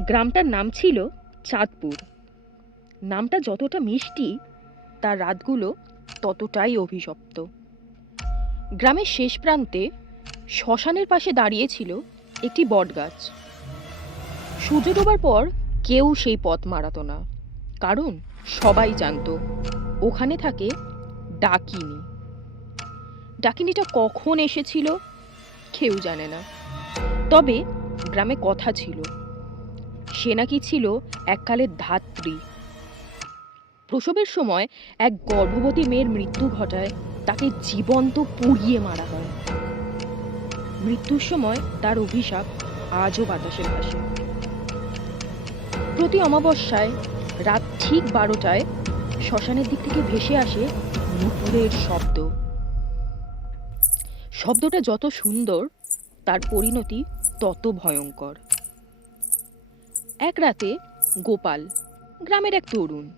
গ্রামটার নাম ছিল চাঁদপুর। নামটা যতটা মিষ্টি, তার রাতগুলো ততটাই অভিশপ্ত। গ্রামের শেষ প্রান্তে শ্মশানের পাশে দাঁড়িয়েছিল একটি বটগাছ। সূর্য ডোবার পর কেউ সেই পথ মারাতো না, কারণ সবাই জানতো ওখানে থাকে ডাকিনি। ডাকিনিটা কখন এসেছিল কেউ জানে না। তবে গ্রামে কথা ছিল। সে নাকি ছিল এককালের ধাত্রী। প্রসবের সময় এক গর্ভবতী মেয়ের মৃত্যু ঘটায়, তাকে জীবন্ত পুড়িয়ে মারা হয়। মৃত্যুর সময় তার অভিশাপ আজও বাতাসে ভাসে। প্রতি অমাবস্যায় রাত ঠিক বারোটায় শ্মশানের দিক থেকে ভেসে আসে নুপুরের শব্দ। শব্দটা যত সুন্দর, তার পরিণতি তত ভয়ঙ্কর। এক রাতে গোপাল, গ্রামের এক তরুণ,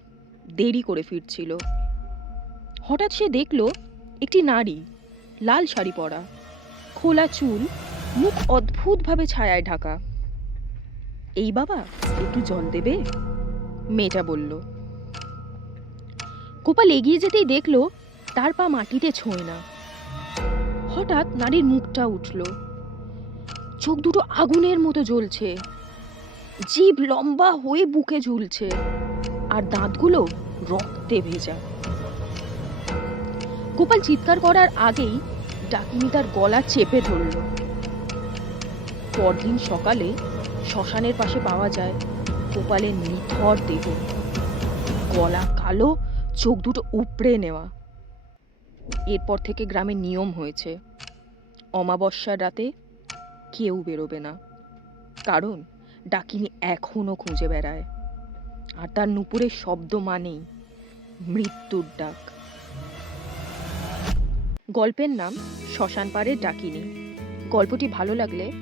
দেরি করে ফিরছিল। হঠাৎ সে দেখল একটি নারী, লাল শাড়ি পরা, খোলা চুল, মুখ অদ্ভুতভাবে ছায়ায় ঢাকা। এই বাবা, একটু জল দেবে? মেয়েটা বলল। গোপাল এগিয়ে যেতেই দেখল তার পা মাটিতে ছোঁয় না। হঠাৎ নারীর মুখটা উঠল। চোখ দুটো আগুনের মতো জ্বলছে। জিভ লম্বা হয়ে বুকে ঝুলছে, আর দাঁতগুলো রক্তে ভেজা। গোপাল চিৎকার করার আগেই ডাকিনী তার গলা চেপে ধরল। পরদিন সকালে শ্মশানের পাশে পাওয়া যায় গোপালের নিথর দেহ। গলা কালো, চোখ দুটো উপড়ে নেওয়া। এরপর থেকে গ্রামে নিয়ম হয়েছে, অমাবস্যার রাতে কেউ বেরোবে না। কারণ ডাকিনী এখনও খুঁজে বেড়ায়। আর তার নুপুরের শব্দ মানেই মৃত্যুর ডাক। গল্পের নাম শ্মশান পাড়ের ডাকিনী। গল্পটি ভালো লাগলে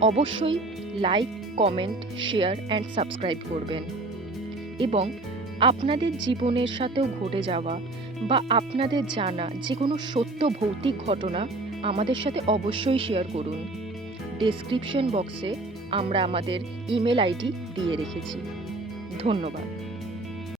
অবশ্যই like, comment, share and subscribe করবেন। এবং আপনাদের জীবনের সাথেও ঘটে যাওয়া বা আপনাদের জানা যে কোনো সত্য ভৌতিক ঘটনা আমাদের সাথে অবশ্যই শেয়ার করুন। ডেসক্রিপশন বক্সে আমরা আমাদের ইমেল আইডি দিয়ে রেখেছি। ধন্যবাদ।